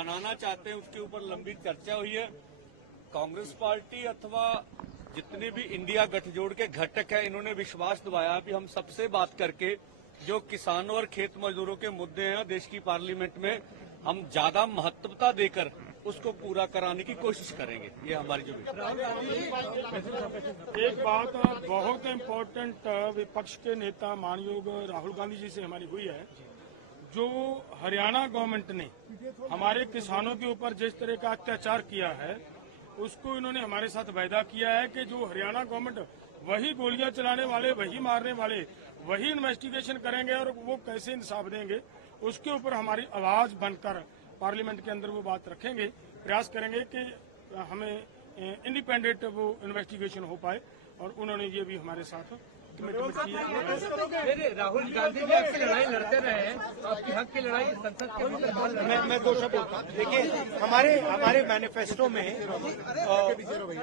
बनाना चाहते हैं उसके ऊपर लंबी चर्चा हुई है। कांग्रेस पार्टी अथवा जितने भी इंडिया गठजोड़ के घटक है, इन्होंने विश्वास दिलाया कि हम सबसे बात करके जो किसानों और खेत मजदूरों के मुद्दे हैं देश की पार्लियामेंट में हम ज्यादा महत्वता देकर उसको पूरा कराने की कोशिश करेंगे। ये हमारी जो एक बात बहुत इम्पोर्टेंट विपक्ष के नेता मानयोग राहुल गांधी जी से हमारी हुई है। जो हरियाणा गवर्नमेंट ने हमारे किसानों के ऊपर जिस तरह का अत्याचार किया है, उसको इन्होंने हमारे साथ वायदा किया है कि जो हरियाणा गवर्नमेंट वही गोलियां चलाने वाले, वही मारने वाले, वही इन्वेस्टिगेशन करेंगे और वो कैसे इंसाफ देंगे, उसके ऊपर हमारी आवाज बनकर पार्लियामेंट के अंदर वो बात रखेंगे। प्रयास करेंगे कि हमें इंडिपेंडेंट वो इन्वेस्टिगेशन हो पाए, और उन्होंने ये भी हमारे साथ कमिटमेंट की है। राहुल गांधी भी आपकी लड़ाई लड़ते रहे हैं, आपकी हक की लड़ाई संसद के अंदर। मैं दो शब्द बोलता हूँ। देखिए, हमारे मैनिफेस्टो में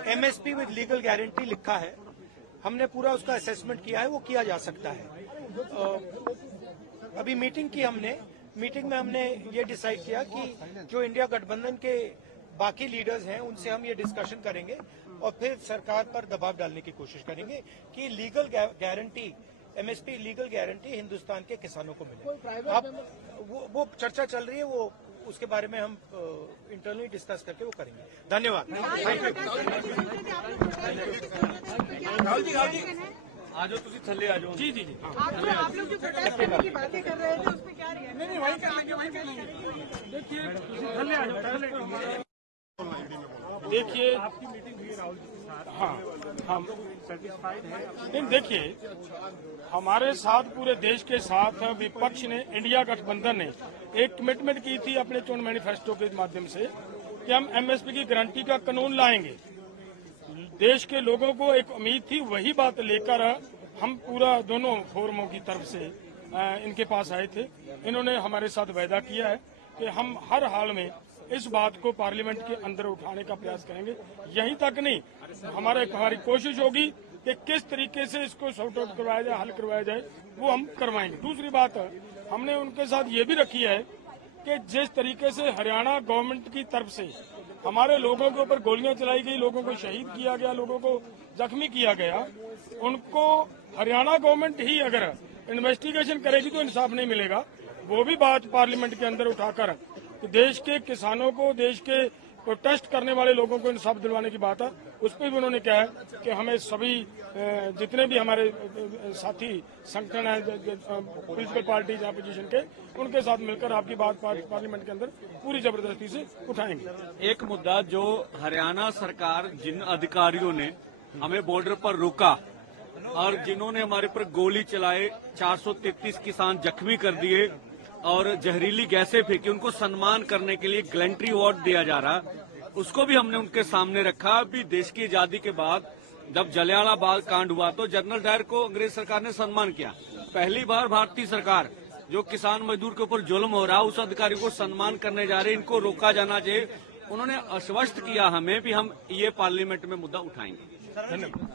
एमएसपी विद लीगल गारंटी लिखा है। हमने पूरा उसका असेसमेंट किया है, वो किया जा सकता है। अभी मीटिंग में हमने ये डिसाइड किया कि जो इंडिया गठबंधन के बाकी लीडर्स हैं उनसे हम ये डिस्कशन करेंगे और फिर सरकार पर दबाव डालने की कोशिश करेंगे कि legal guarantee, MSP legal guarantee Hindustan के किसानों को मिले। अब वो चर्चा चल रही है, वो उसके बारे में हम इंटरनली डिस्कस करके वो करेंगे। धन्यवाद। आज तुझे थल्ले आ जाओ। जी। आप लोग जो प्रोटेस्ट करने की बातें कर रहे थे उसमें क्या रिएक्शन? नहीं, वही कर लेंगे। देखिए, थल्ले आ जाओ। देखिए, आपकी मीटिंग हुई राहुल जी के साथ। हाँ, हम सेटिस्फाइड हैं। नहीं, देखिए, हमारे साथ पूरे देश के साथ विपक्ष ने, इंडिया गठबंधन ने एक कमिटमेंट की थी अपने चुनाव मैनिफेस्टो के माध्यम से कि हम एमएसपी की गारंटी का कानून लाएंगे। देश के लोगों को एक उम्मीद थी, वही बात लेकर हम पूरा दोनों फोरमों की तरफ से इनके पास आए थे। इन्होंने हमारे साथ वायदा किया है कि हम हर हाल में इस बात को पार्लियामेंट के अंदर उठाने का प्रयास करेंगे। यहीं तक नहीं, हमारी कोशिश होगी कि किस तरीके से इसको सॉर्ट आउट करवाया जाए, हल करवाया जाए, वो हम करवाएंगे। दूसरी बात, हमने उनके साथ ये भी रखी है कि जिस तरीके से हरियाणा गवर्नमेंट की तरफ से हमारे लोगों के ऊपर गोलियां चलाई गई, लोगों को शहीद किया गया, लोगों को जख्मी किया गया, उनको हरियाणा गवर्नमेंट ही अगर इन्वेस्टिगेशन करेगी तो इंसाफ नहीं मिलेगा। वो भी बात पार्लियामेंट के अंदर उठाकर देश के किसानों को, देश के प्रोटेस्ट करने वाले लोगों को इंसाफ दिलवाने की बात है। उस पर भी उन्होंने कहा है कि हमें सभी जितने भी हमारे साथी संगठन है, पॉलिटिकल पार्टीज अपोजिशन के, उनके साथ मिलकर आपकी बात पार्लियामेंट के अंदर पूरी जबरदस्ती से उठाएंगे। एक मुद्दा जो हरियाणा सरकार, जिन अधिकारियों ने हमें बॉर्डर पर रोका और जिन्होंने हमारे पर गोली चलाए, 433 किसान जख्मी कर दिए और जहरीली गैसें फेंकी, उनको सम्मान करने के लिए गैलेंट्री अवार्ड दिया जा रहा, उसको भी हमने उनके सामने रखा। अभी देश की आजादी के बाद जब जलियांवाला बाग कांड हुआ तो जनरल डायर को अंग्रेज सरकार ने सम्मान किया। पहली बार भारतीय सरकार, जो किसान मजदूर के ऊपर जुल्म हो रहा, उस अधिकारी को सम्मान करने जा रहे, इनको रोका जाना चाहिए। उन्होंने आश्वस्त किया हमें भी हम ये पार्लियामेंट में मुद्दा उठाएंगे। धन्यवाद।